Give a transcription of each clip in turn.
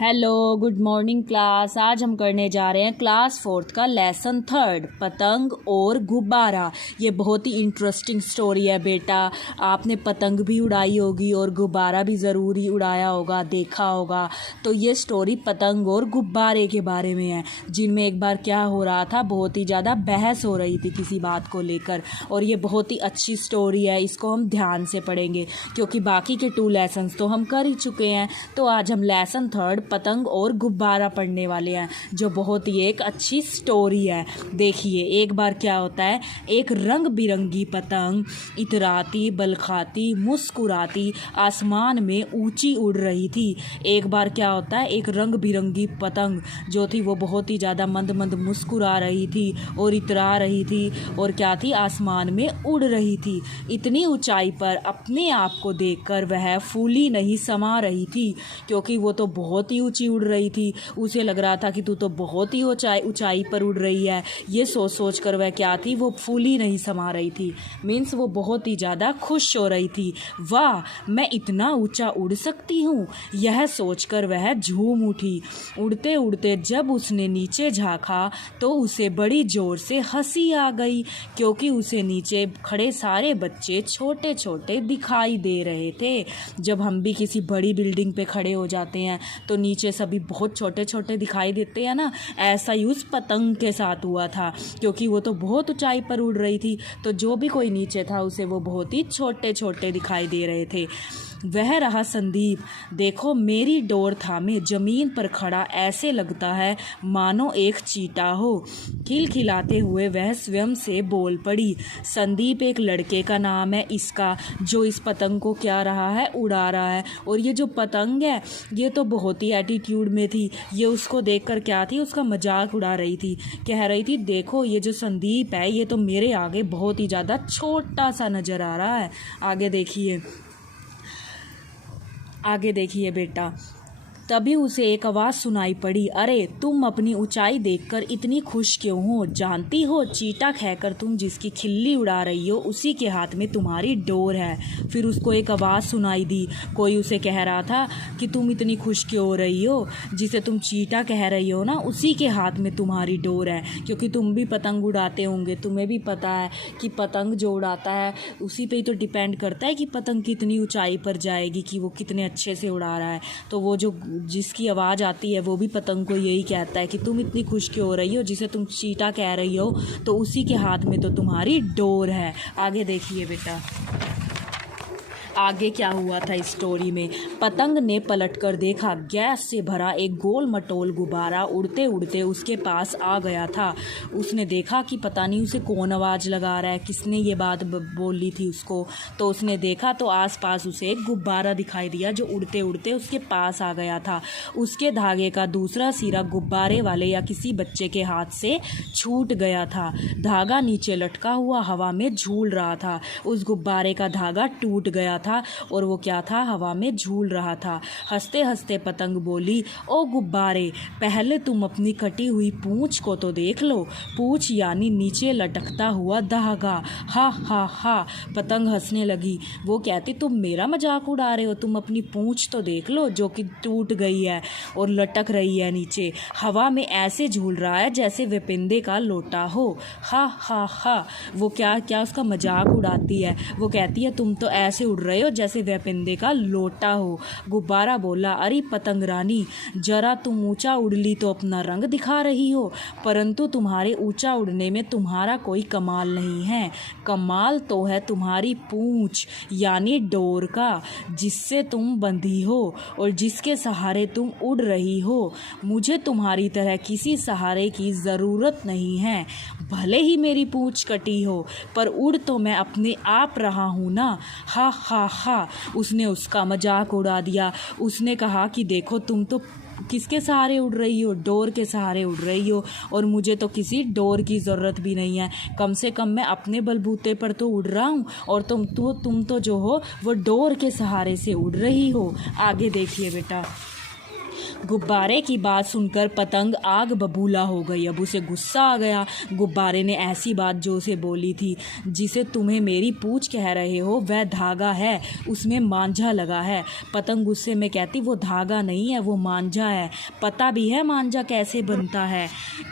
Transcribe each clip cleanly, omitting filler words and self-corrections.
Hello good morning class. आज हम करने जा रहे हैं क्लास 4th का लेसन 3 पतंग और गुब्बारा। ये बहुत ही इंटरेस्टिंग स्टोरी है बेटा। आपने पतंग भी उड़ाई होगी और गुब्बारा भी ज़रूर ही उड़ाया होगा, देखा होगा। तो ये स्टोरी पतंग और गुब्बारे के बारे में है, जिनमें एक बार क्या हो रहा था, बहुत ही ज़्यादा बहस हो रही थी किसी बात को लेकर। और ये बहुत ही अच्छी स्टोरी है, इसको हम ध्यान से पढ़ेंगे क्योंकि बाकी के 2 लेसन्स तो हम कर ही चुके हैं। तो आज हम लेसन 3 पतंग और गुब्बारा पढ़ने वाले हैं, जो बहुत ही एक अच्छी स्टोरी है। देखिए एक बार क्या होता है, एक रंग बिरंगी पतंग इतराती बलखाती मुस्कुराती आसमान में ऊंची उड़ रही थी। एक बार क्या होता है, एक रंग बिरंगी पतंग जो थी वो बहुत ही ज़्यादा मंद मंद मुस्कुरा रही थी और इतरा रही थी और क्या थी, आसमान में उड़ रही थी। इतनी ऊंचाई पर अपने आप को देखकर वह फूली नहीं समा रही थी, क्योंकि वो तो बहुत ही ऊंची उड़ रही थी। उसे लग रहा था कि तू तो बहुत ही ऊंचाई पर उड़ रही है। ये सोच सोच कर वह क्या थी, वो फूली नहीं समा रही थी। मीन्स वो बहुत ही ज़्यादा खुश हो रही थी। वाह, मैं इतना ऊंचा उड़ सकती हूँ, यह सोचकर वह झूम उठी। उड़ते उड़ते जब उसने नीचे झाँका तो उसे बड़ी ज़ोर से हंसी आ गई, क्योंकि उसे नीचे खड़े सारे बच्चे छोटे छोटे दिखाई दे रहे थे। जब हम भी किसी बड़ी बिल्डिंग पे खड़े हो जाते हैं तो नीचे सभी बहुत छोटे छोटे दिखाई देते हैं ना, ऐसा ही उस पतंग के साथ हुआ था, क्योंकि वो तो बहुत ऊंचाई पर उड़ रही थी। तो जो भी कोई नीचे था उसे वो बहुत ही छोटे छोटे दिखाई दे रहे थे। वह रहा संदीप, देखो मेरी डोर थामे जमीन पर खड़ा ऐसे लगता है मानो एक चीता हो। खिलखिलाते हुए वह स्वयं से बोल पड़ी। संदीप एक लड़के का नाम है इसका, जो इस पतंग को क्या रहा है, उड़ा रहा है। और ये जो पतंग है ये तो बहुत ही एटीट्यूड में थी। ये उसको देखकर क्या थी, उसका मजाक उड़ा रही थी। कह रही थी देखो ये जो संदीप है ये तो मेरे आगे बहुत ही ज़्यादा छोटा सा नज़र आ रहा है। आगे देखिए बेटा। तभी उसे एक आवाज़ सुनाई पड़ी, अरे तुम अपनी ऊंचाई देखकर इतनी खुश क्यों हो? जानती हो चीटा कहकर तुम जिसकी खिल्ली उड़ा रही हो उसी के हाथ में तुम्हारी डोर है। फिर उसको एक आवाज़ सुनाई दी, कोई उसे कह रहा था कि तुम इतनी खुश क्यों हो रही हो, जिसे तुम चीटा कह रही हो ना उसी के हाथ में तुम्हारी डोर है। क्योंकि तुम भी पतंग उड़ाते होंगे, तुम्हें भी पता है कि पतंग जो उड़ाता है उसी पे ही तो डिपेंड करता है कि पतंग कितनी ऊंचाई पर जाएगी, कि वो कितने अच्छे से उड़ा रहा है। तो वो जो जिसकी आवाज़ आती है वो भी पतंग को यही कहता है कि तुम इतनी खुश क्यों हो रही हो, जिसे तुम चीटा कह रही हो तो उसी के हाथ में तो तुम्हारी डोर है। आगे देखिए बेटा, आगे क्या हुआ था इस स्टोरी में। पतंग ने पलटकर देखा, गैस से भरा एक गोल मटोल गुब्बारा उड़ते उड़ते उसके पास आ गया था। उसने देखा कि पता नहीं उसे कौन आवाज़ लगा रहा है, किसने ये बात बोली थी उसको। तो उसने देखा तो आसपास उसे एक गुब्बारा दिखाई दिया जो उड़ते उड़ते उसके पास आ गया था। उसके धागे का दूसरा सिरा गुब्बारे वाले या किसी बच्चे के हाथ से छूट गया था। धागा नीचे लटका हुआ हवा में झूल रहा था। उस गुब्बारे का धागा टूट गया था और वो क्या था, हवा में झूल रहा था। हंसते हंसते पतंग बोली, ओ गुब्बारे, पहले तुम अपनी कटी हुई पूंछ को तो देख लो। पूंछ यानी नीचे लटकता हुआ धागा। हा हा हा, पतंग हंसने लगी। वो कहती तुम मेरा मजाक उड़ा रहे हो, तुम अपनी पूंछ तो देख लो जो कि टूट गई है और लटक रही है नीचे, हवा में ऐसे झूल रहा है जैसे वेपिंदे का लोटा हो। हा हा हा, वो क्या क्या उसका मजाक उड़ाती है। वो कहती है तुम तो ऐसे उड़ रहे हो जैसे वेपिंदे का लोटा हो। गुब्बारा बोला, अरे पतंग रानी, जरा तुम ऊंचा उड़ ली तो अपना रंग दिखा रही हो, परंतु तुम्हारे ऊंचा उड़ने में तुम्हारा कोई कमाल नहीं है। कमाल तो है तुम्हारी पूंछ यानी डोर का, जिससे तुम बंधी हो और जिसके सहारे तुम उड़ रही हो। मुझे तुम्हारी तरह किसी सहारे की ज़रूरत नहीं है। भले ही मेरी पूंछ कटी हो पर उड़ तो मैं अपने आप रहा हूँ ना। हा हा हा, उसने उसका मजाक उड़ा दिया। उसने कहा कि देखो तुम तो किसके सहारे उड़ रही हो, डोर के सहारे उड़ रही हो, और मुझे तो किसी डोर की ज़रूरत भी नहीं है। कम से कम मैं अपने बलबूते पर तो उड़ रहा हूँ और तुम तो जो हो वो डोर के सहारे से उड़ रही हो। आगे देखिए बेटा, गुब्बारे की बात सुनकर पतंग आग बबूला हो गई। अब उसे गुस्सा आ गया। गुब्बारे ने ऐसी बात जो उसे बोली थी, जिसे तुम्हें मेरी पूंछ कह रहे हो वह धागा है, उसमें मांझा लगा है। पतंग गुस्से में कहती वो धागा नहीं है, वो मांझा है। पता भी है मांझा कैसे बनता है?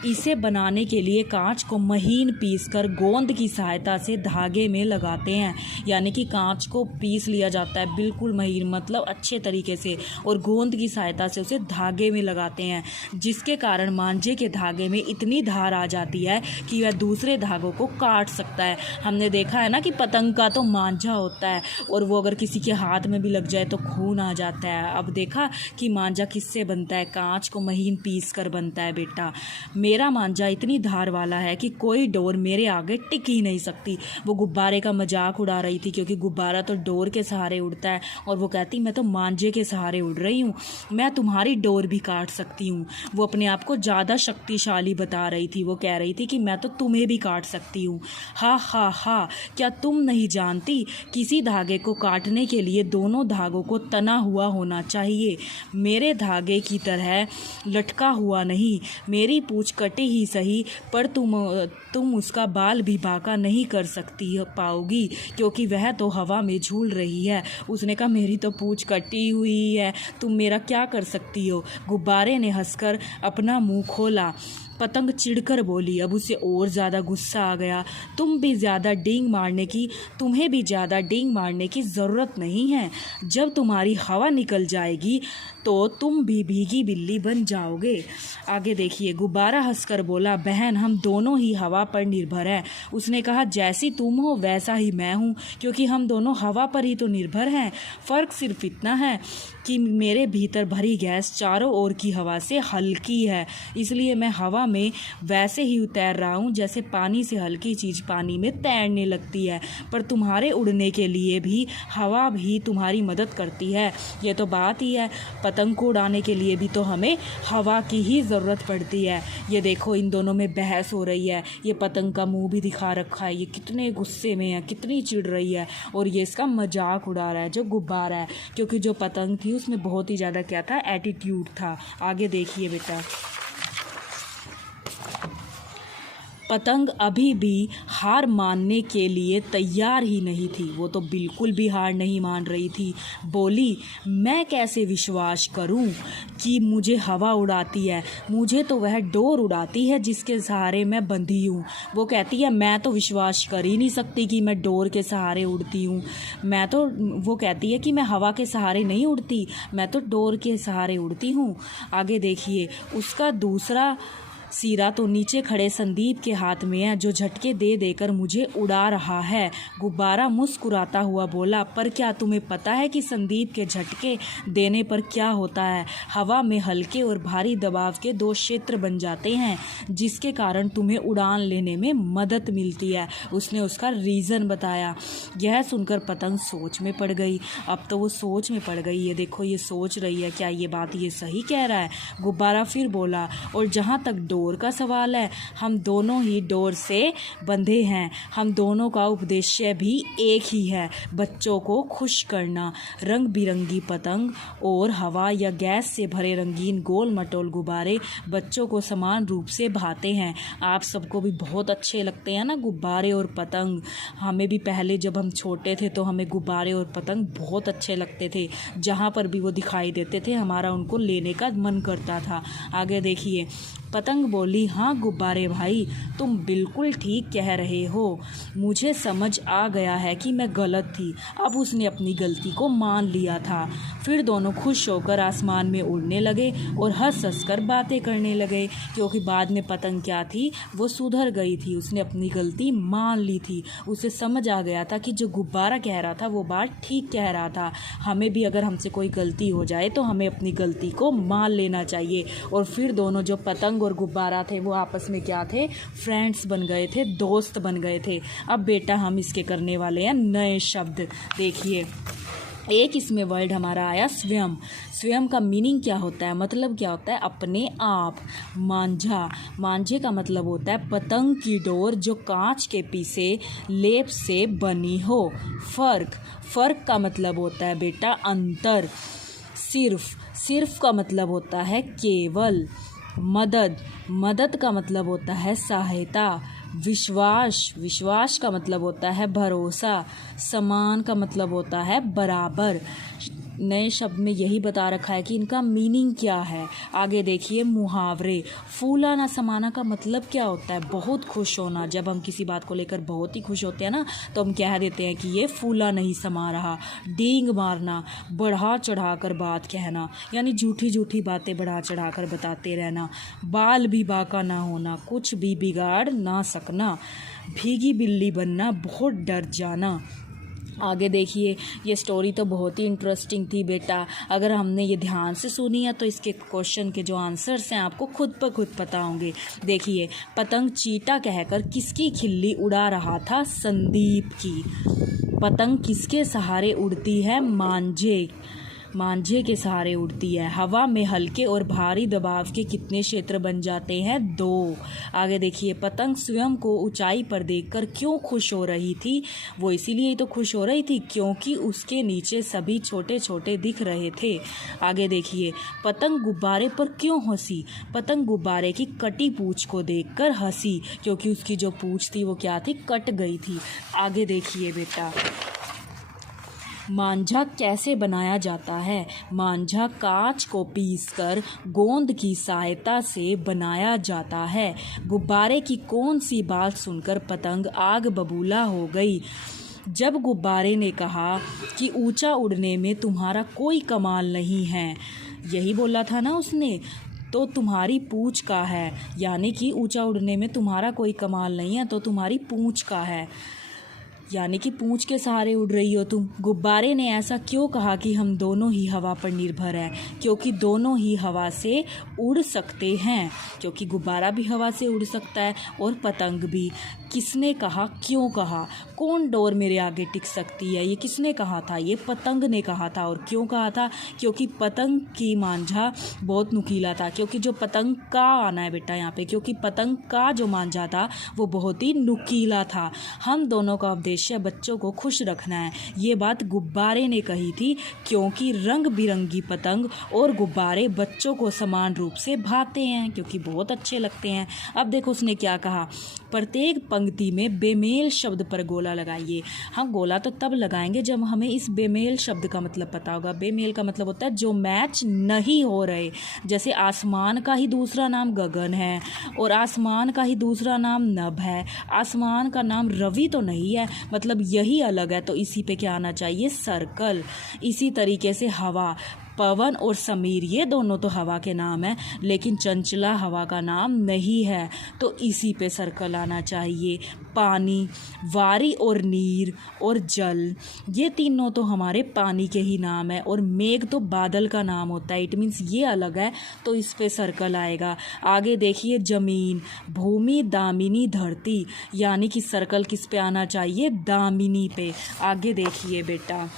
इसे बनाने के लिए कांच को महीन पीसकर गोंद की सहायता से धागे में लगाते हैं। यानी कि कांच को पीस लिया जाता है बिल्कुल महीन, मतलब अच्छे तरीके से, और गोंद की सहायता से उसे धागे में लगाते हैं, जिसके कारण मांझे के धागे में इतनी धार आ जाती है कि वह दूसरे धागों को काट सकता है। हमने देखा है ना कि पतंग का तो मांझा होता है और वो अगर किसी के हाथ में भी लग जाए तो खून आ जाता है। अब देखा कि मांझा किससे बनता है? कांच को महीन पीस कर बनता है बेटा। मेरा मांझा इतनी धार वाला है कि कोई डोर मेरे आगे टिक ही नहीं सकती। वो गुब्बारे का मजाक उड़ा रही थी, क्योंकि गुब्बारा तो डोर के सहारे उड़ता है, और वो कहती मैं तो मांझे के सहारे उड़ रही हूँ, मैं तुम्हारी डोर भी काट सकती हूँ। वो अपने आप को ज़्यादा शक्तिशाली बता रही थी। वो कह रही थी कि मैं तो तुम्हें भी काट सकती हूँ। हा हा हा, क्या तुम नहीं जानती? किसी धागे को काटने के लिए दोनों धागों को तना हुआ होना चाहिए। मेरे धागे की तरह लटका हुआ नहीं। मेरी पूंछ कटे ही सही, पर तुम उसका बाल भी बांका नहीं कर सकती पाओगी, क्योंकि वह तो हवा में झूल रही है। उसने कहा मेरी तो पूंछ कटी हुई है, तुम मेरा क्या कर सकती हो? गुब्बारे ने हंसकर अपना मुंह खोला। पतंग चिढ़कर बोली। अब उसे और ज़्यादा गुस्सा आ गया। तुम्हें भी ज़्यादा डींग मारने की ज़रूरत नहीं है। जब तुम्हारी हवा निकल जाएगी तो तुम भी भीगी बिल्ली बन जाओगे। आगे देखिए, गुब्बारा हंसकर बोला, बहन हम दोनों ही हवा पर निर्भर हैं। उसने कहा जैसी तुम हो वैसा ही मैं हूँ, क्योंकि हम दोनों हवा पर ही तो निर्भर हैं। फ़र्क सिर्फ इतना है कि मेरे भीतर भरी गैस चारों ओर की हवा से हल्की है, इसलिए मैं हवा में वैसे ही तैर रहा हूँ जैसे पानी से हल्की चीज़ पानी में तैरने लगती है। पर तुम्हारे उड़ने के लिए भी हवा भी तुम्हारी मदद करती है। ये तो बात ही है, पतंग को उड़ाने के लिए भी तो हमें हवा की ही ज़रूरत पड़ती है। ये देखो इन दोनों में बहस हो रही है। ये पतंग का मुंह भी दिखा रखा है, ये कितने गुस्से में है, कितनी चिढ़ रही है, और ये इसका मजाक उड़ा रहा है जो गुब्बारा है, क्योंकि जो पतंग थी उसमें बहुत ही ज़्यादा क्या था, एटीट्यूड था। आगे देखिए बेटा, पतंग अभी भी हार मानने के लिए तैयार ही नहीं थी। वो तो बिल्कुल भी हार नहीं मान रही थी। बोली, मैं कैसे विश्वास करूं कि मुझे हवा उड़ाती है? मुझे तो वह डोर उड़ाती है जिसके सहारे मैं बंधी हूँ। वो कहती है मैं तो विश्वास कर ही नहीं सकती कि मैं डोर के सहारे उड़ती हूँ। वो कहती है कि मैं हवा के सहारे नहीं उड़ती, मैं तो डोर के सहारे उड़ती हूँ। आगे देखिए, उसका दूसरा सिरा तो नीचे खड़े संदीप के हाथ में है, जो झटके दे देकर मुझे उड़ा रहा है। गुब्बारा मुस्कुराता हुआ बोला, पर क्या तुम्हें पता है कि संदीप के झटके देने पर क्या होता है? हवा में हल्के और भारी दबाव के दो क्षेत्र बन जाते हैं, जिसके कारण तुम्हें उड़ान लेने में मदद मिलती है। उसने उसका रीज़न बताया। यह सुनकर पतंग सोच में पड़ गई। अब तो वो सोच में पड़ गई है। देखो ये सोच रही है, क्या ये बात ये सही कह रहा है? गुब्बारा फिर बोला, और जहाँ तक डोर का सवाल है, हम दोनों ही डोर से बंधे हैं। हम दोनों का उद्देश्य भी एक ही है, बच्चों को खुश करना। रंग बिरंगी पतंग और हवा या गैस से भरे रंगीन गोल मटोल गुब्बारे बच्चों को समान रूप से भाते हैं। आप सबको भी बहुत अच्छे लगते हैं ना गुब्बारे और पतंग। हमें भी पहले जब हम छोटे थे तो हमें गुब्बारे और पतंग बहुत अच्छे लगते थे। जहाँ पर भी वो दिखाई देते थे हमारा उनको लेने का मन करता था। आगे देखिए, पतंग बोली, हाँ गुब्बारे भाई, तुम बिल्कुल ठीक कह रहे हो। मुझे समझ आ गया है कि मैं गलत थी। अब उसने अपनी गलती को मान लिया था। फिर दोनों खुश होकर आसमान में उड़ने लगे और हंस हंस कर बातें करने लगे, क्योंकि बाद में पतंग क्या थी, वो सुधर गई थी। उसने अपनी गलती मान ली थी। उसे समझ आ गया था कि जो गुब्बारा कह रहा था वो बात ठीक कह रहा था। हमें भी अगर हमसे कोई गलती हो जाए तो हमें अपनी गलती को मान लेना चाहिए। और फिर दोनों जो पतंग और गुब्बारा थे वो आपस में क्या थे, फ्रेंड्स बन गए थे, दोस्त बन गए थे। अब बेटा हम इसके करने वाले हैं नए शब्द। देखिए, एक इसमें वर्ड हमारा आया स्वयं। स्वयं का मीनिंग क्या होता है, मतलब क्या होता है, अपने आप। मांझा, मांझे का मतलब होता है पतंग की डोर जो कांच के पीसे लेप से बनी हो। फर्क, फर्क का मतलब होता है बेटा अंतर। सिर्फ, सिर्फ का मतलब होता है केवल। मदद, मदद का मतलब होता है सहायता। विश्वास, विश्वास का मतलब होता है भरोसा। समान का मतलब होता है बराबर। नए शब्द में यही बता रखा है कि इनका मीनिंग क्या है। आगे देखिए मुहावरे। फूला ना समाना का मतलब क्या होता है? बहुत खुश होना। जब हम किसी बात को लेकर बहुत ही खुश होते हैं ना, तो हम कह देते हैं कि ये फूला नहीं समा रहा। डींग मारना, बढ़ा चढ़ा कर बात कहना, यानी झूठी झूठी बातें बढ़ा चढ़ा कर बताते रहना। बाल भी बाका ना होना, कुछ भी बिगाड़ ना सकना। भीगी बिल्ली बनना, बहुत डर जाना। आगे देखिए, ये स्टोरी तो बहुत ही इंटरेस्टिंग थी बेटा। अगर हमने ये ध्यान से सुनी है तो इसके क्वेश्चन के जो आंसर्स हैं आपको खुद ब खुद पता होंगे। देखिए, पतंग चीटा कहकर किसकी खिल्ली उड़ा रहा था? संदीप की। पतंग किसके सहारे उड़ती है? मांझे, मांझे के सहारे उड़ती है। हवा में हल्के और भारी दबाव के कितने क्षेत्र बन जाते हैं? 2। आगे देखिए, पतंग स्वयं को ऊंचाई पर देखकर क्यों खुश हो रही थी? वो इसीलिए तो खुश हो रही थी क्योंकि उसके नीचे सभी छोटे छोटे दिख रहे थे। आगे देखिए, पतंग गुब्बारे पर क्यों हंसी? पतंग गुब्बारे की कटी पूंछ को देखकर हंसी क्योंकि उसकी जो पूंछ थी वो क्या थी? कट गई थी। आगे देखिए बेटा, मांझा कैसे बनाया जाता है? मांझा कांच को पीसकर गोंद की सहायता से बनाया जाता है। गुब्बारे की कौन सी बात सुनकर पतंग आग बबूला हो गई? जब गुब्बारे ने कहा कि ऊंचा उड़ने में तुम्हारा कोई कमाल नहीं है, यही बोला था ना उसने, तो तुम्हारी पूंछ का है, यानी कि ऊंचा उड़ने में तुम्हारा कोई कमाल नहीं है तो तुम्हारी पूंछ का है, यानी कि पूंछ के सहारे उड़ रही हो तुम। गुब्बारे ने ऐसा क्यों कहा कि हम दोनों ही हवा पर निर्भर हैं? क्योंकि दोनों ही हवा से उड़ सकते हैं, क्योंकि गुब्बारा भी हवा से उड़ सकता है और पतंग भी। किसने कहा? क्यों कहा? कौन डोर मेरे आगे टिक सकती है? ये किसने कहा था? ये पतंग ने कहा था। और क्यों कहा था? क्योंकि पतंग की मांझा बहुत नुकीला था। क्योंकि जो पतंग का आना है बेटा यहाँ पे, क्योंकि पतंग का जो मांझा था वो बहुत ही नुकीला था। हम दोनों का उद्देश्य बच्चों को खुश रखना है। ये बात गुब्बारे ने कही थी क्योंकि रंग बिरंगी पतंग और गुब्बारे बच्चों को समान रूप से भाते हैं, क्योंकि बहुत अच्छे लगते हैं। अब देखो उसने क्या कहा, प्रत्येक पंक्ति में बेमेल शब्द पर गोला लगाइए। हम गोला तो तब लगाएंगे जब हमें इस बेमेल शब्द का मतलब पता होगा। बेमेल का मतलब होता है जो मैच नहीं हो रहे। जैसे आसमान का ही दूसरा नाम गगन है और आसमान का ही दूसरा नाम नभ है। आसमान का नाम रवि तो नहीं है, मतलब यही अलग है, तो इसी पे क्या आना चाहिए? सर्कल। इसी तरीके से हवा, पवन और समीर, ये दोनों तो हवा के नाम है, लेकिन चंचला हवा का नाम नहीं है, तो इसी पे सर्कल आना चाहिए। पानी, वारी और नीर और जल, ये तीनों तो हमारे पानी के ही नाम है। और मेघ तो बादल का नाम होता है, इट मीन्स ये अलग है, तो इस पे सर्कल आएगा। आगे देखिए, जमीन, भूमि, दामिनी, धरती, यानी कि सर्कल किस पे आना चाहिए? दामिनी पे। आगे देखिए बेटा,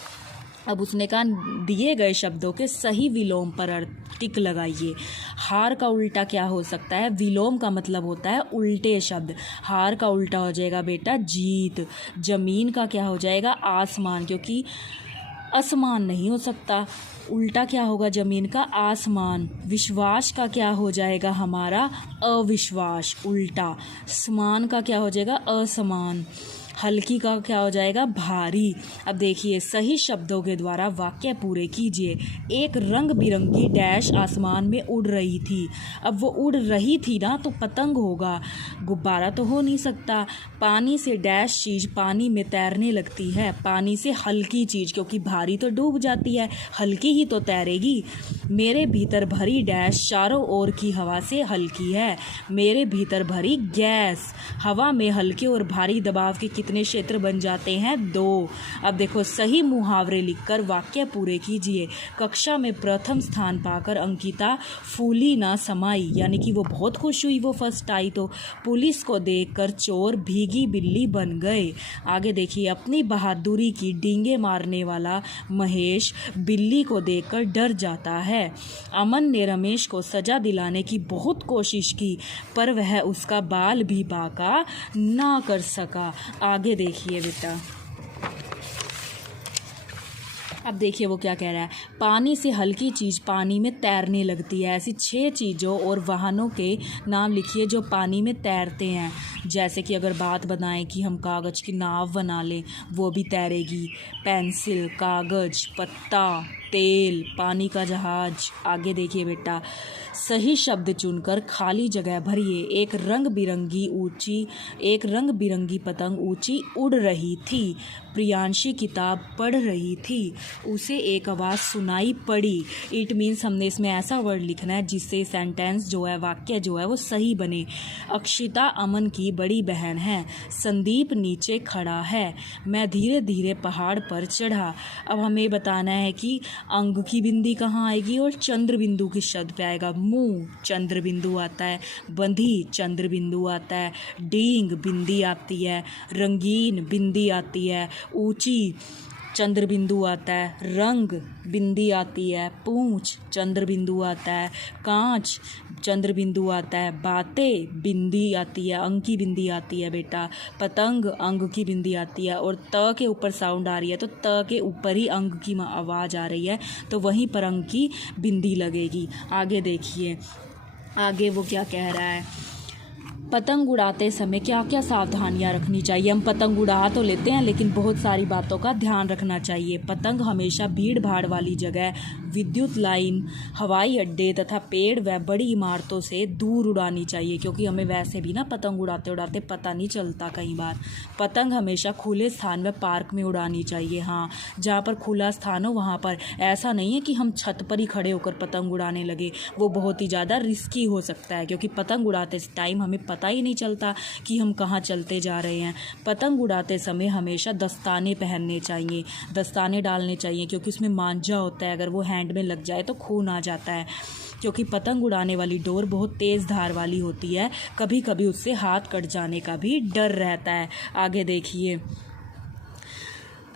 अब उसने कहा दिए गए शब्दों के सही विलोम पर टिक लगाइए। हार का उल्टा क्या हो सकता है? विलोम का मतलब होता है उल्टे शब्द। हार का उल्टा हो जाएगा बेटा जीत। जमीन का क्या हो जाएगा? आसमान, क्योंकि आसमान नहीं हो सकता। उल्टा क्या होगा जमीन का? आसमान। विश्वास का क्या हो जाएगा हमारा? अविश्वास, उल्टा। समान का क्या हो जाएगा? असमान। हल्की का क्या हो जाएगा? भारी। अब देखिए, सही शब्दों के द्वारा वाक्य पूरे कीजिए। एक रंग बिरंगी डैश आसमान में उड़ रही थी। अब वो उड़ रही थी ना, तो पतंग होगा, गुब्बारा तो हो नहीं सकता। पानी से डैश चीज़ पानी में तैरने लगती है। पानी से हल्की चीज़, क्योंकि भारी तो डूब जाती है, हल्की ही तो तैरेगी। मेरे भीतर भरी डैश चारों ओर की हवा से हल्की है। मेरे भीतर भरी गैस। हवा में हल्के और भारी दबाव के कितने क्षेत्र बन जाते हैं? 2। अब देखो, सही मुहावरे लिखकर वाक्य पूरे कीजिए। कक्षा में प्रथम स्थान पाकर अंकिता फूली ना समाई, यानी कि वो बहुत खुश हुई वो फर्स्ट आई तो। पुलिस को देखकर चोर भीगी बिल्ली बन गए। आगे देखिए, अपनी बहादुरी की डींगे मारने वाला महेश बिल्ली को देखकर डर जाता है। अमन ने रमेश को सजा दिलाने की बहुत कोशिश की, पर वह उसका बाल भी बाका ना कर सका। आगे देखिए बेटा, अब देखिए वो क्या कह रहा है, पानी से हल्की चीज़ पानी में तैरने लगती है। ऐसी 6 चीज़ों और वाहनों के नाम लिखिए जो पानी में तैरते हैं। जैसे कि अगर बात बनाएं कि हम कागज़ की नाव बना लें, वो भी तैरेगी। पेंसिल, कागज़, पत्ता, तेल, पानी का जहाज। आगे देखिए बेटा, सही शब्द चुनकर खाली जगह भरिए। एक रंग बिरंगी पतंग ऊंची उड़ रही थी। प्रियांशी किताब पढ़ रही थी। उसे एक आवाज़ सुनाई पड़ी। इट मीन्स हमने इसमें ऐसा वर्ड लिखना है जिससे सेंटेंस जो है, वाक्य जो है वो सही बने। अक्षिता अमन की बड़ी बहन है। संदीप नीचे खड़ा है। मैं धीरे धीरे पहाड़ पर चढ़ा। अब हमें बताना है कि अंग की बिंदी कहाँ आएगी और चंद्र बिंदु किस शब्द पे आएगा। मुंह, चंद्र बिंदु आता है। बंधी, चंद्र बिंदु आता है। डींग, बिंदी आती है। रंगीन, बिंदी आती है। ऊंची, चंद्र बिंदु आता है। रंग, बिंदी आती है। पूंछ, चंद्र बिंदु आता है। कांच, चंद्र बिंदु आता है। बातें, बिंदी आती है, अंग की बिंदी आती है बेटा। पतंग, अंग की बिंदी आती है। और त के ऊपर साउंड आ रही है तो त के ऊपर ही अंग की आवाज़ आ रही है, तो वहीं पर अंग की बिंदी लगेगी। आगे देखिए, आगे वो क्या कह रहा है, पतंग उड़ाते समय क्या क्या सावधानियां रखनी चाहिए। हम पतंग उड़ा तो लेते हैं लेकिन बहुत सारी बातों का ध्यान रखना चाहिए। पतंग हमेशा भीड़ भाड़ वाली जगह, विद्युत लाइन, हवाई अड्डे तथा पेड़ व बड़ी इमारतों से दूर उड़ानी चाहिए, क्योंकि हमें वैसे भी ना पतंग उड़ाते उड़ाते पता नहीं चलता कई बार। पतंग हमेशा खुले स्थान व पार्क में उड़ानी चाहिए। हाँ, जहाँ पर खुला स्थान हो वहाँ पर। ऐसा नहीं है कि हम छत पर ही खड़े होकर पतंग उड़ाने लगे, वो बहुत ही ज़्यादा रिस्की हो सकता है, क्योंकि पतंग उड़ाते टाइम हमें पता ही नहीं चलता कि हम कहाँ चलते जा रहे हैं। पतंग उड़ाते समय हमेशा दस्ताने पहनने चाहिए, दस्ताने डालने चाहिए, क्योंकि उसमें मांझा होता है, अगर वो हैंड में लग जाए तो खून आ जाता है। क्योंकि पतंग उड़ाने वाली डोर बहुत तेज़ धार वाली होती है, कभी कभी उससे हाथ कट जाने का भी डर रहता है। आगे देखिए,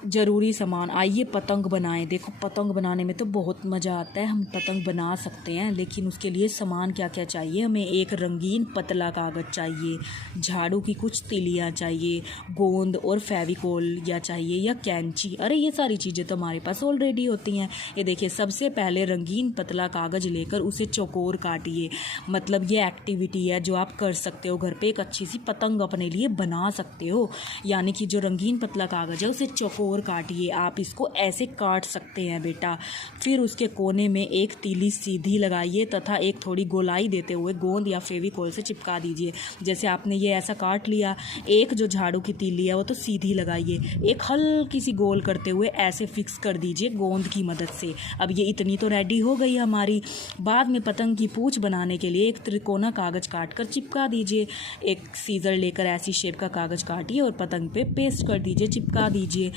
ज़रूरी सामान, आइए पतंग बनाएं। देखो पतंग बनाने में तो बहुत मज़ा आता है, हम पतंग बना सकते हैं, लेकिन उसके लिए सामान क्या क्या चाहिए। हमें एक रंगीन पतला कागज़ चाहिए, झाड़ू की कुछ तिलियाँ चाहिए, गोंद और फेविकोल या चाहिए या कैंची। अरे ये सारी चीज़ें तो हमारे पास ऑलरेडी होती हैं। ये देखिए, सबसे पहले रंगीन पतला कागज़ लेकर उसे चौकोर काटिए। मतलब ये एक्टिविटी है जो आप कर सकते हो घर पे, एक अच्छी सी पतंग अपने लिए बना सकते हो। यानी कि जो रंगीन पतला कागज़ है उसे चौकोर काटिए। आप इसको ऐसे काट सकते हैं बेटा। फिर उसके कोने में एक तीली सीधी लगाइए तथा एक थोड़ी गोलाई देते हुए गोंद या फेविकोल से चिपका दीजिए। जैसे आपने ये ऐसा काट लिया, एक जो झाड़ू की तीली है वो तो सीधी लगाइए, एक हल्की सी गोल करते हुए ऐसे फिक्स कर दीजिए गोंद की मदद से। अब ये इतनी तो रेडी हो गई हमारी। बाद में पतंग की पूंछ बनाने के लिए एक त्रिकोना कागज़ काट कर चिपका दीजिए। एक सीजर लेकर ऐसी शेप का कागज़ काटिए और पतंग पे पेस्ट कर दीजिए, चिपका दीजिए।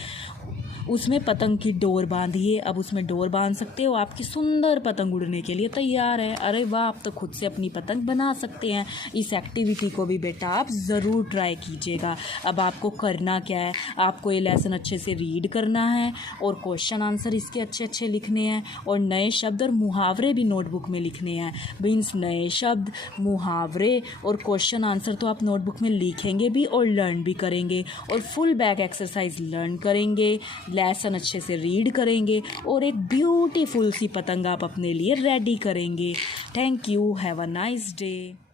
उसमें पतंग की डोर बांधिए। अब उसमें डोर बांध सकते हो, आपकी सुंदर पतंग उड़ने के लिए तैयार है। अरे वाह, आप तो खुद से अपनी पतंग बना सकते हैं। इस एक्टिविटी को भी बेटा आप ज़रूर ट्राई कीजिएगा। अब आपको करना क्या है, आपको ये लेसन अच्छे से रीड करना है और क्वेश्चन आंसर इसके अच्छे अच्छे लिखने हैं, और नए शब्द और मुहावरे भी नोटबुक में लिखने हैं। मीन्स नए शब्द, मुहावरे और क्वेश्चन आंसर तो आप नोटबुक में लिखेंगे भी और लर्न भी करेंगे, और फुल बैक एक्सरसाइज लर्न करेंगे, लेसन अच्छे से रीड करेंगे, और एक ब्यूटीफुल सी पतंग आप अपने लिए रेडी करेंगे। Thank you, have a nice day.